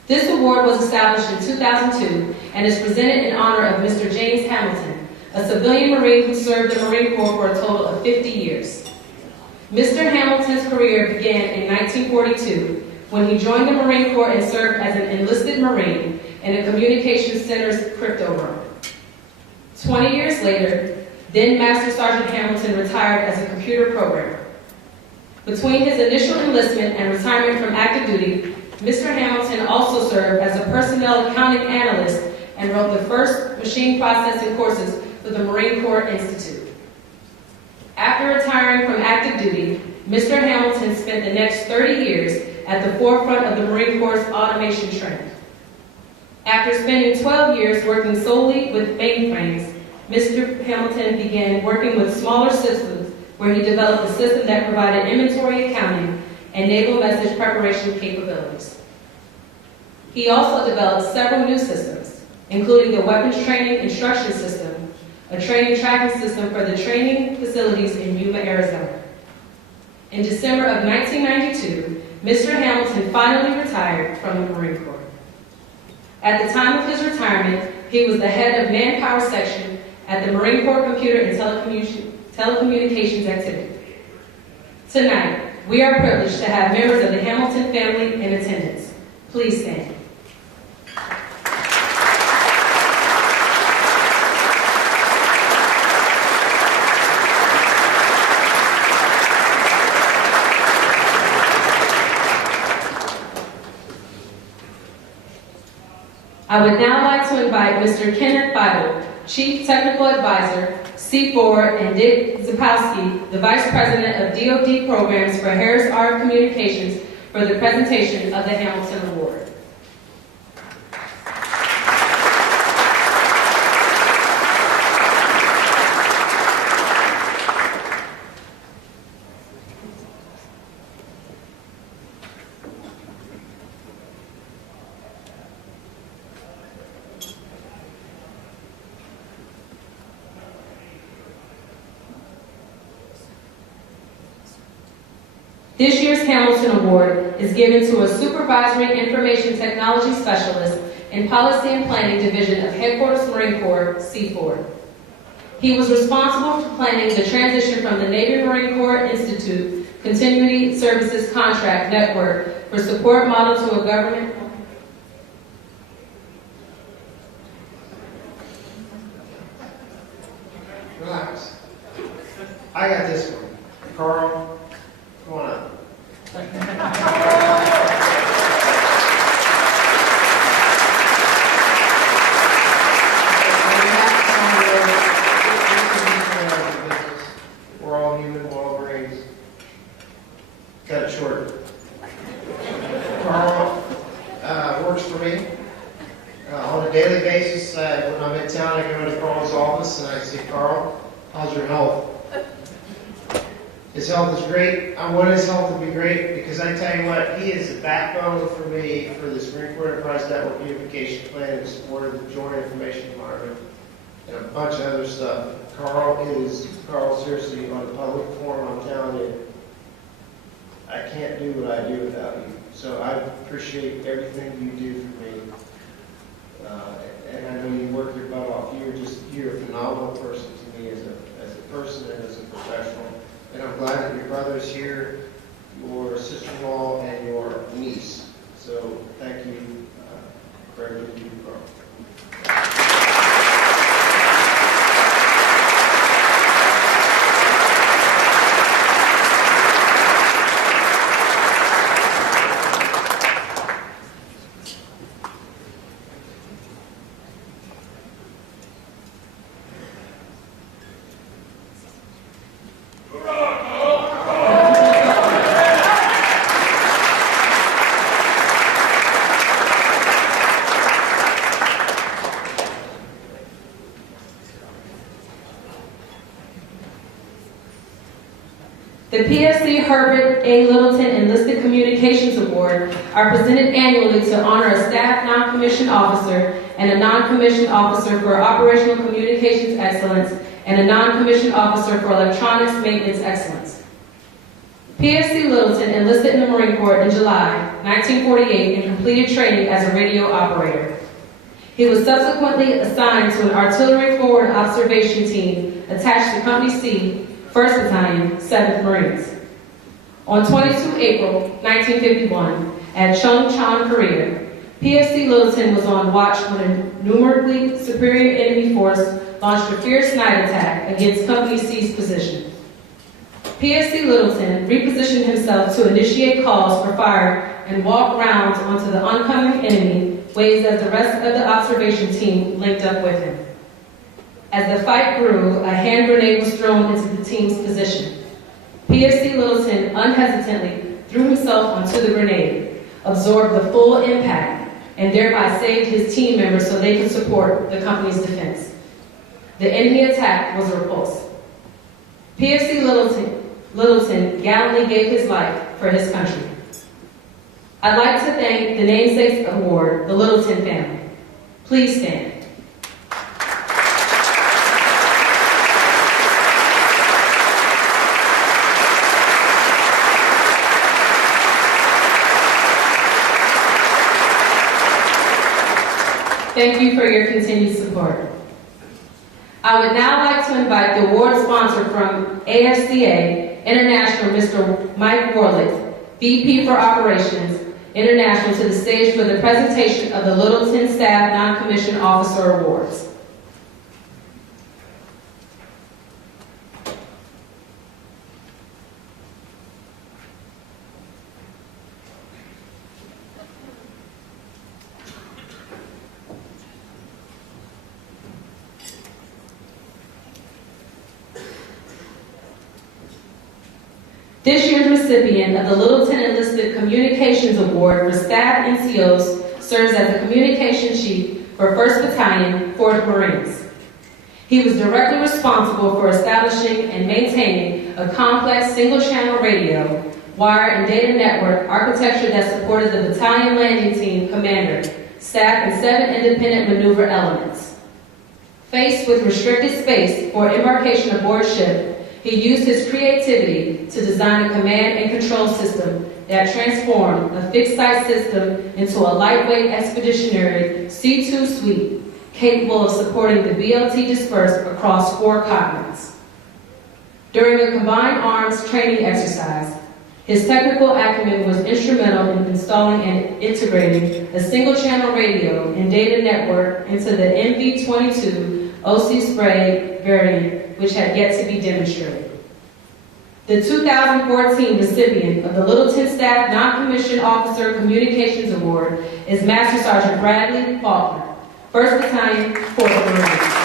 This award was established in 2002 and is presented in honor of Mr. James Hamilton, a civilian Marine who served the Marine Corps for a total of 50 years. Mr. Hamilton's career began in 1942 when he joined the Marine Corps and served as an enlisted Marine in a communications center's crypto room. 20 years later, then Master Sergeant Hamilton retired as a computer programmer. Between his initial enlistment and retirement from active duty, Mr. Hamilton also served as a personnel accounting analyst and wrote the first machine processing courses for the Marine Corps Institute. After retiring from active duty, Mr. Hamilton spent the next 30 years at the forefront of the Marine Corps' automation trend. After spending 12 years working solely with mainframes, Mr. Hamilton began working with smaller systems where he developed a system that provided inventory accounting and naval message preparation capabilities. He also developed several new systems, including the Weapons Training Instruction System, a training tracking system for the training facilities in Yuma, Arizona. In December of 1992, Mr. Hamilton finally retired from the Marine Corps. At the time of his retirement, he was the head of Manpower Section at the Marine Corps Computer and Telecommunications Activity. Tonight, we are privileged to have members of the Hamilton family in attendance. Please stand. I would now like to invite Mr. Kenneth Bible, Chief Technical Advisor, C4, and Dick Zapowski, the Vice President of DoD Programs for Harris R Communications, for the presentation of the Hamilton Award. This year's Hamilton Award is given to a Supervisory Information Technology Specialist in Policy and Planning Division of Headquarters Marine Corps, C4. He was responsible for planning the transition from the Navy Marine Corps Institute Continuity Services Contract Network for support model to a government. Relax. I got this one. Carl, come on up. We're all human, we're all brains. Cut it short. Carl works for me on a daily basis. When I'm in town, I go into Carl's office and I say, Carl, how's your health? His health is great. I want his health to be great because I tell you what, he is the backbone for me for this Marine Corps Enterprise Network Unification Plan in support of the Joint Information Environment and a bunch of other stuff. Carl, seriously, on a public forum, I'm telling you, I can't do what I do without you. So I appreciate everything you do for me. And I know you work your butt off. You're a phenomenal person to me as a person and as a professional. And I'm glad that your brother's here, your sister-in-law, and your niece. So thank you for everything you do, Carl. The PSC Herbert A. Littleton Enlisted Communications Award are presented annually to honor a staff non-commissioned officer and a non-commissioned officer for operational communications excellence and a non-commissioned officer for electronics maintenance excellence. PSC Littleton enlisted in the Marine Corps in July 1948 and completed training as a radio operator. He was subsequently assigned to an artillery forward observation team attached to Company C, 1st Battalion, 7th Marines. On 22 April 1951, at Chungcheon, Korea, PSC Littleton was on watch when a numerically superior enemy force launched a fierce night attack against Company C's position. PSC Littleton repositioned himself to initiate calls for fire and walk rounds onto the oncoming enemy, waves as the rest of the observation team linked up with him. As the fight grew, a hand grenade was thrown into the team's position. PSC Littleton unhesitantly threw himself onto the grenade, absorbed the full impact, and thereby saved his team members so they could support the company's defense. The enemy attack was repulsed. PSC Littleton gallantly gave his life for his country. I'd like to thank the Namesakes Award, the Littleton family. Please stand. Thank you for your continued support. I would now like to invite the award sponsor from AFCA International, Mr. Mike Warlick, VP for Operations International, to the stage for the presentation of the Littleton Staff Non-Commissioned Officer Awards. This year's recipient of the Littleton Enlisted Communications Award for Staff NCOs serves as the Communications Chief for 1st Battalion, 4th Marines. He was directly responsible for establishing and maintaining a complex single-channel radio, wire, and data network architecture that supported the battalion landing team commander, staff, and 7 independent maneuver elements. Faced with restricted space for embarkation aboard ship, he used his creativity to design a command and control system that transformed a fixed-site system into a lightweight expeditionary C-2 suite capable of supporting the BLT dispersed across 4 continents. During a combined arms training exercise, his technical acumen was instrumental in installing and integrating a single-channel radio and data network into the MV-22 OC spray variant, which had yet to be demonstrated. The 2014 recipient of the Littleton Staff Non-Commissioned Officer Communications Award is Master Sergeant Bradley Faulkner, 1st Battalion, 4th Marines.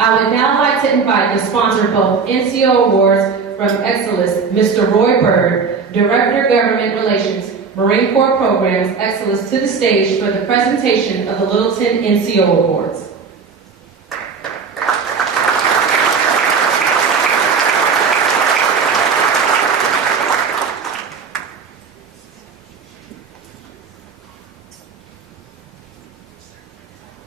I would now like to invite the sponsor of both NCO Awards from Excellence, Mr. Roy Bird, Director, Government Relations, Marine Corps Programs, Excellence, to the stage for the presentation of the Littleton NCO Awards.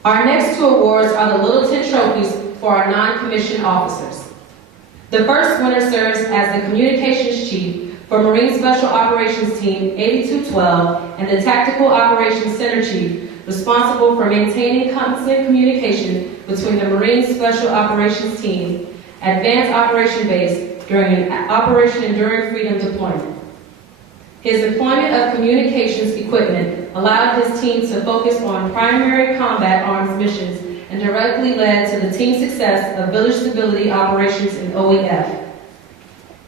Our next 2 awards are the Littleton Trophies for our non-commissioned officers. The first winner serves as the Communications Chief for Marine Special Operations Team 8212 and the Tactical Operations Center Chief, responsible for maintaining constant communication between the Marine Special Operations Team, Advanced Operation Base during an Operation Enduring Freedom deployment. His deployment of communications equipment allowed his team to focus on primary combat arms missions and directly led to the team's success of village stability operations in OEF.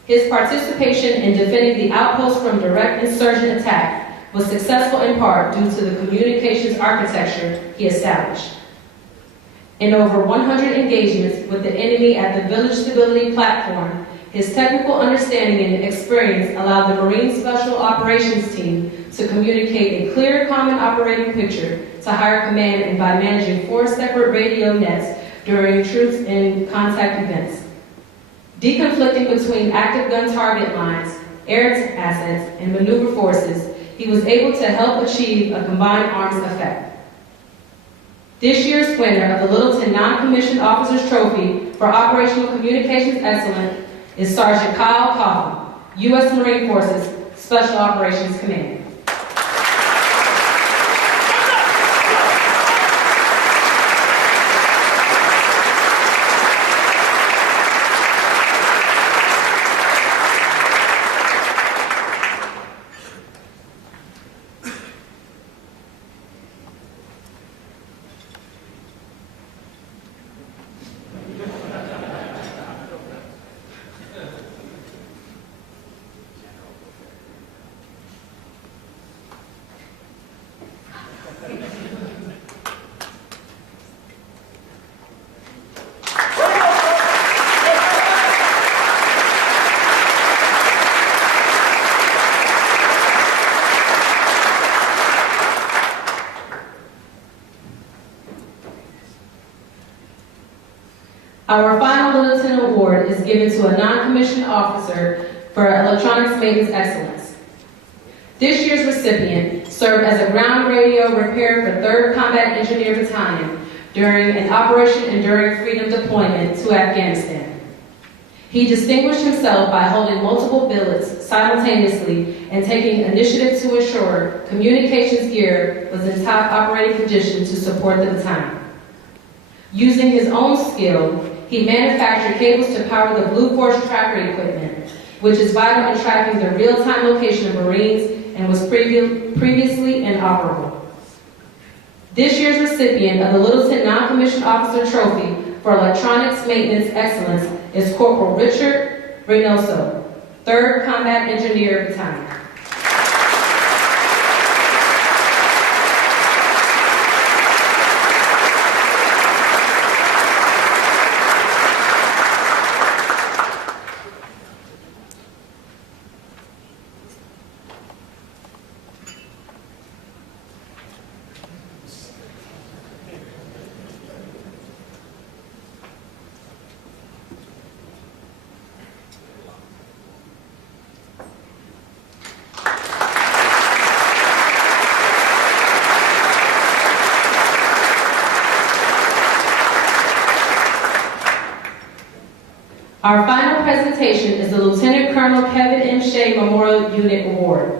His participation in defending the outpost from direct insurgent attack was successful in part due to the communications architecture he established. In over 100 engagements with the enemy at the village stability platform, his technical understanding and experience allowed the Marine Special Operations Team to communicate a clear common operating picture to higher command and by managing 4 separate radio nets during troops and contact events. Deconflicting between active gun target lines, air assets, and maneuver forces, he was able to help achieve a combined arms effect. This year's winner of the Littleton Non-Commissioned Officers Trophy for Operational Communications Excellence is Sergeant Kyle Coffin, U.S. Marine Forces Special Operations Command. Our final Lieutenant Award is given to a non-commissioned officer for electronics maintenance excellence. This year's recipient served as a ground radio repair for 3rd Combat Engineer Battalion during an Operation Enduring Freedom deployment to Afghanistan. He distinguished himself by holding multiple billets simultaneously and taking initiative to ensure communications gear was in top operating condition to support the battalion. Using his own skill, he manufactured cables to power the Blue Force tracker equipment, which is vital in tracking the real-time location of Marines and was previously inoperable. This year's recipient of the Littleton Non-Commissioned Officer Trophy for Electronics Maintenance Excellence is Corporal Richard Reynoso, 3rd Combat Engineer Battalion. Our final presentation is the Lieutenant Colonel Kevin M. Shea Memorial Unit Award.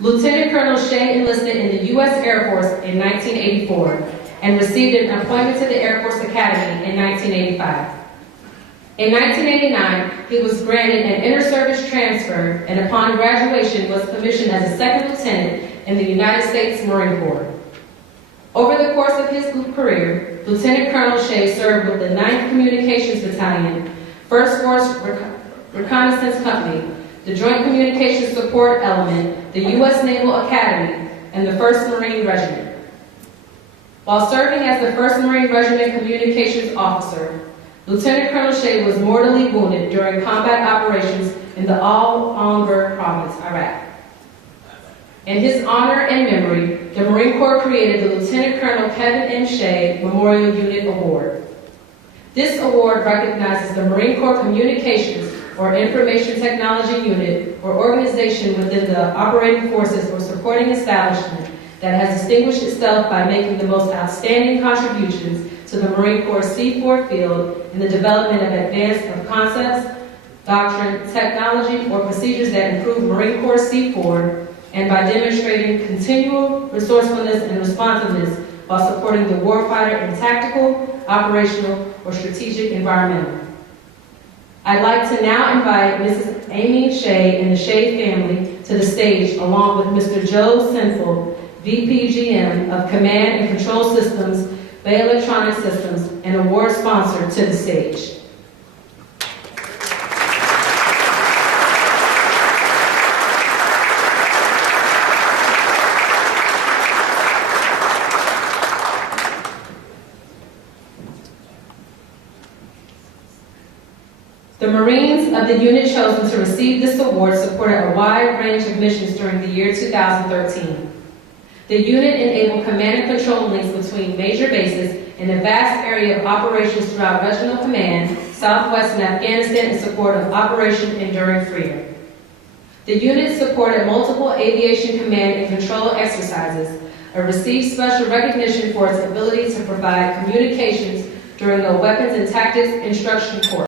Lieutenant Colonel Shea enlisted in the U.S. Air Force in 1984 and received an appointment to the Air Force Academy in 1985. In 1989, he was granted an inter-service transfer and upon graduation was commissioned as a 2nd Lieutenant in the United States Marine Corps. Over the course of his career, Lieutenant Colonel Shea served with the 9th Communications Battalion, 1st Force Reconnaissance Company, the Joint Communications Support Element, the U.S. Naval Academy, and the 1st Marine Regiment. While serving as the 1st Marine Regiment Communications Officer, Lieutenant Colonel Shea was mortally wounded during combat operations in the Al-Anbar province, Iraq. In his honor and memory, the Marine Corps created the Lieutenant Colonel Kevin M. Shea Memorial Unit Award. This award recognizes the Marine Corps Communications or Information Technology Unit or organization within the operating forces or supporting establishment that has distinguished itself by making the most outstanding contributions to the Marine Corps C4 field in the development of advanced concepts, doctrine, technology, or procedures that improve Marine Corps C4, and by demonstrating continual resourcefulness and responsiveness while supporting the warfighter in tactical, operational, or strategic environmental. I'd like to now invite Mrs. Amy Shea and the Shea family to the stage, along with Mr. Joe Sinful, VP-GM of Command and Control Systems, Bay Electronic Systems, and award sponsor, to the stage. The Marines of the unit chosen to receive this award supported a wide range of missions during the year 2013. The unit enabled command and control links between major bases in a vast area of operations throughout Regional Command, Southwestern Afghanistan in support of Operation Enduring Freedom. The unit supported multiple aviation command and control exercises and received special recognition for its ability to provide communications during the Weapons and Tactics Instruction Course.